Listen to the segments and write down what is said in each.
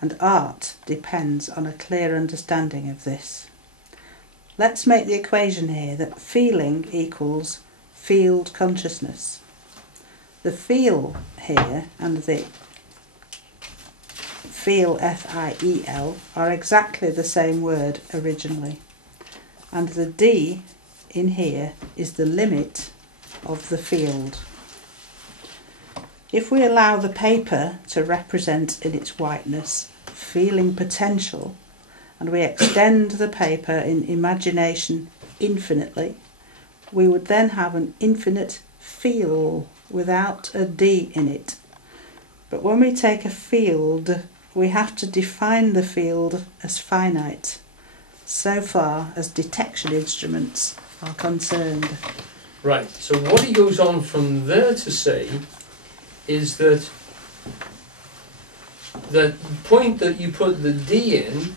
and art depends on a clear understanding of this. Let's make the equation here that feeling equals field consciousness. The feel here and the feel, F-I-E-L, are exactly the same word originally. And the D in here is the limit of the field. If we allow the paper to represent in its whiteness feeling potential, and we extend the paper in imagination infinitely, we would then have an infinite feel without a D in it. But when we take a field, we have to define the field as finite, so far as detection instruments are concerned. Right, so what he goes on from there to say is that the point that you put the D in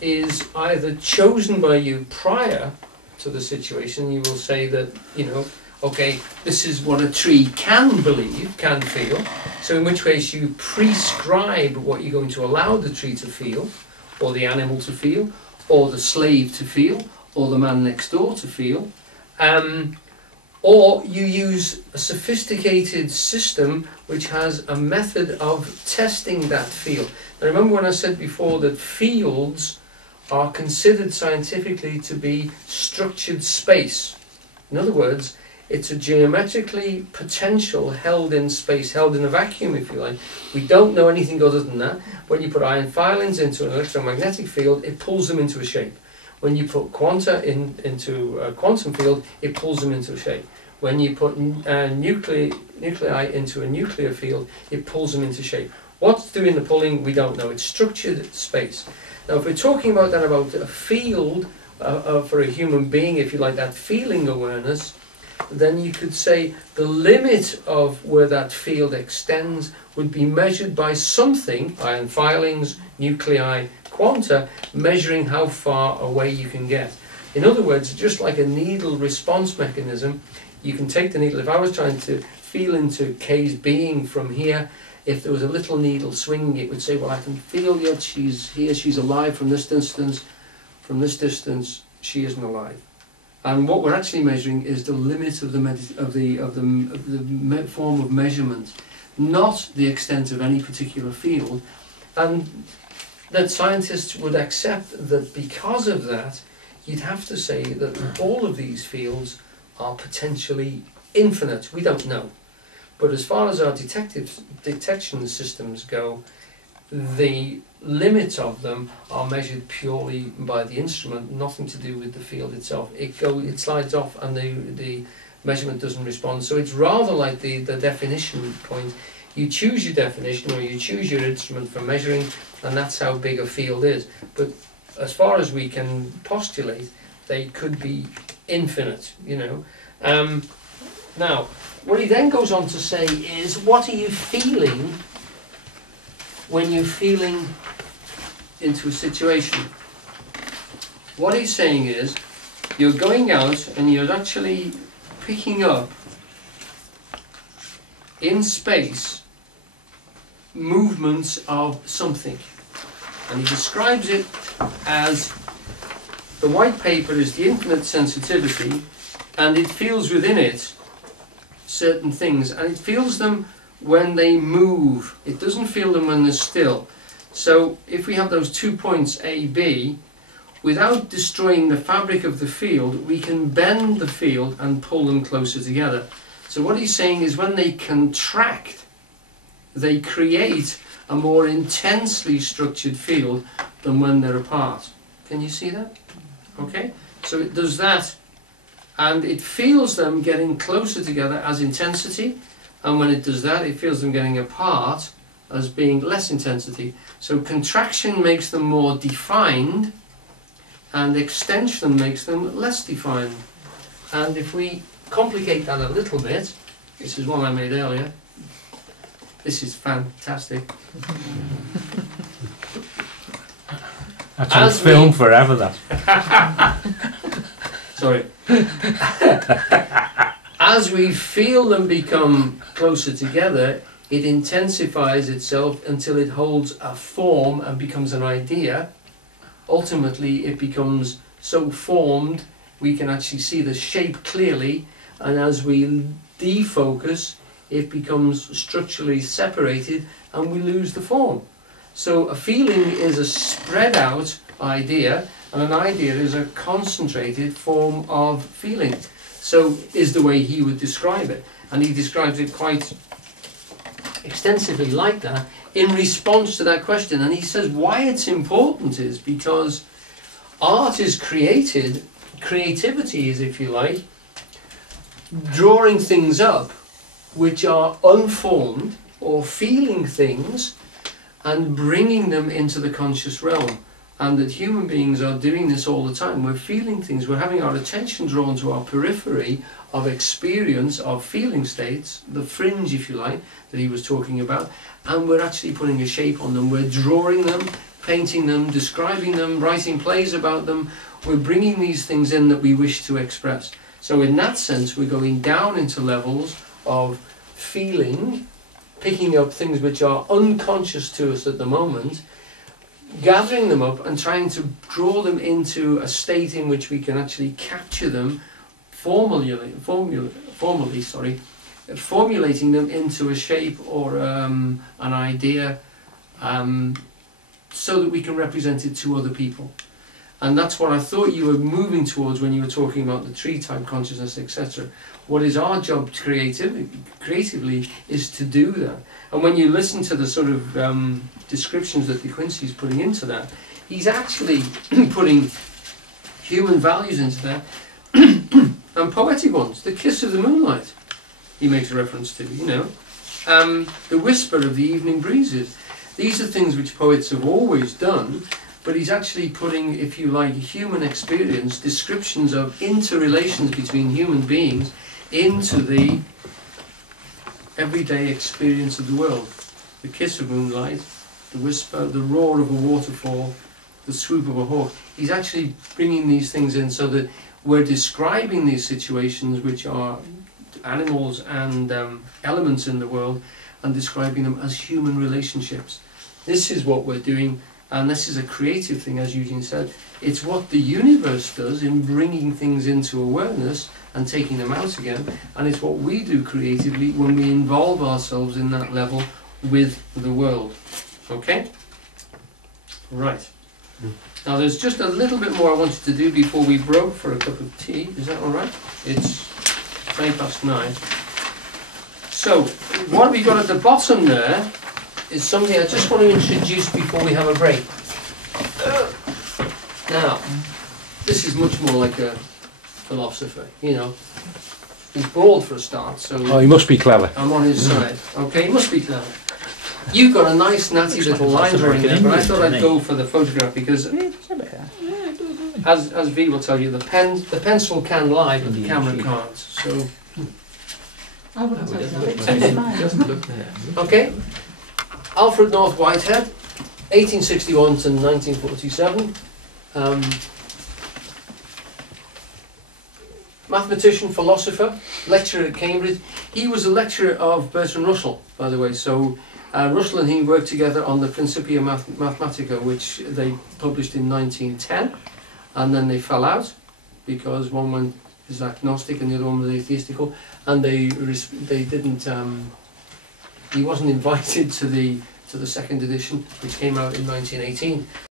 is either chosen by you prior to the situation. You will say that, you know, okay, this is what a tree can believe, can feel. So in which case you prescribe what you're going to allow the tree to feel, or the animal to feel, or the slave to feel, or the man next door to feel. Or you use a sophisticated system which has a method of testing that field. Now remember when I said before that fields are considered scientifically to be structured space. In other words, it's a geometrically potential held in space, held in a vacuum if you like. We don't know anything other than that. When you put iron filings into an electromagnetic field, it pulls them into a shape. When you put quanta into a quantum field, it pulls them into a shape. When you put nuclei into a nuclear field, it pulls them into shape. What's doing the pulling, we don't know. It's structured space. Now, if we're talking about that, about a field for a human being, if you like, that feeling awareness, then you could say the limit of where that field extends would be measured by something, iron filings, nuclei, quanta, measuring how far away you can get. In other words, just like a needle response mechanism, you can take the needle. If I was trying to feel into Kay's being from here, if there was a little needle swinging, it would say, well, I can feel yet she's here, she's alive from this distance. From this distance, she isn't alive. And what we're actually measuring is the limit of the form of measurement, not the extent of any particular field. And that scientists would accept that because of that, you'd have to say that all of these fields are potentially infinite. We don't know. But as far as our detection systems go, the limits of them are measured purely by the instrument, nothing to do with the field itself. It slides off and the measurement doesn't respond. So it's rather like the definition point. You choose your definition or you choose your instrument for measuring, and that's how big a field is. But as far as we can postulate, they could be infinite, you know. Now, what he then goes on to say is, what are you feeling when you're feeling into a situation? What he's saying is, you're going out and you're actually picking up in space movements of something. And he describes it as the white paper is the infinite sensitivity, and it feels within it certain things, and it feels them when they move. It doesn't feel them when they're still. So if we have those 2 points A, B, without destroying the fabric of the field, we can bend the field and pull them closer together. So what he's saying is when they contract, they create a more intensely structured field than when they're apart. Can you see that? Okay? So it does that, and it feels them getting closer together as intensity, and when it does that, it feels them getting apart as being less intensity. So contraction makes them more defined, and extension makes them less defined. And if we complicate that a little bit, this is one I made earlier. This is fantastic. That's on film forever, that. Sorry. As we feel them become closer together, it intensifies itself until it holds a form and becomes an idea. Ultimately, it becomes so formed we can actually see the shape clearly, and as we defocus, it becomes structurally separated and we lose the form. So a feeling is a spread out idea, and an idea is a concentrated form of feeling. So is the way he would describe it, and he describes it quite extensively like that in response to that question. And he says why it's important is because art is created, creativity is, if you like, drawing things up which are unformed, or feeling things and bringing them into the conscious realm. And that human beings are doing this all the time. We're feeling things, we're having our attention drawn to our periphery of experience, of feeling states, the fringe, if you like, that he was talking about, and we're actually putting a shape on them. We're drawing them, painting them, describing them, writing plays about them. We're bringing these things in that we wish to express. So in that sense, we're going down into levels of feeling, picking up things which are unconscious to us at the moment, gathering them up and trying to draw them into a state in which we can actually capture them, formulating them into a shape or an idea, so that we can represent it to other people. And that's what I thought you were moving towards when you were talking about the tree-type consciousness, etc. What is our job creatively is to do that. And when you listen to the sort of descriptions that de Quincey is putting into that, he's actually putting human values into that, and poetic ones. The kiss of the moonlight, he makes a reference to, you know. The whisper of the evening breezes. These are things which poets have always done, but he's actually putting, if you like, human experience, descriptions of interrelations between human beings into the everyday experience of the world. The kiss of moonlight, the whisper, the roar of a waterfall, the swoop of a hawk. He's actually bringing these things in so that we're describing these situations which are animals and elements in the world, and describing them as human relationships. This is what we're doing, and this is a creative thing, as Eugene said. It's what the universe does in bringing things into awareness and taking them out again, and it's what we do creatively when we involve ourselves in that level with the world. Okay? Right. Now there's just a little bit more I wanted to do before we broke for a cup of tea. Is that alright? It's 9:20. So, what we got at the bottom there is something I just want to introduce before we have a break. Now, this is much more like a philosopher, you know. He's bald for a start, so... Oh, he must be clever. I'm on his side. Okay, he must be clever. You've got a nice, natty little line drawing there, but I thought I'd go for the photograph because, as V will tell you, the pencil can lie, but the camera can't. So, I wouldn't say that. doesn't look there. Okay, Alfred North Whitehead, 1861 to 1947. Mathematician, philosopher, lecturer at Cambridge. He was a lecturer of Bertrand Russell, by the way. So Russell and he worked together on the Principia Mathematica, which they published in 1910, and then they fell out because one is agnostic and the other one was atheistical, and they didn't. He wasn't invited to the second edition, which came out in 1918.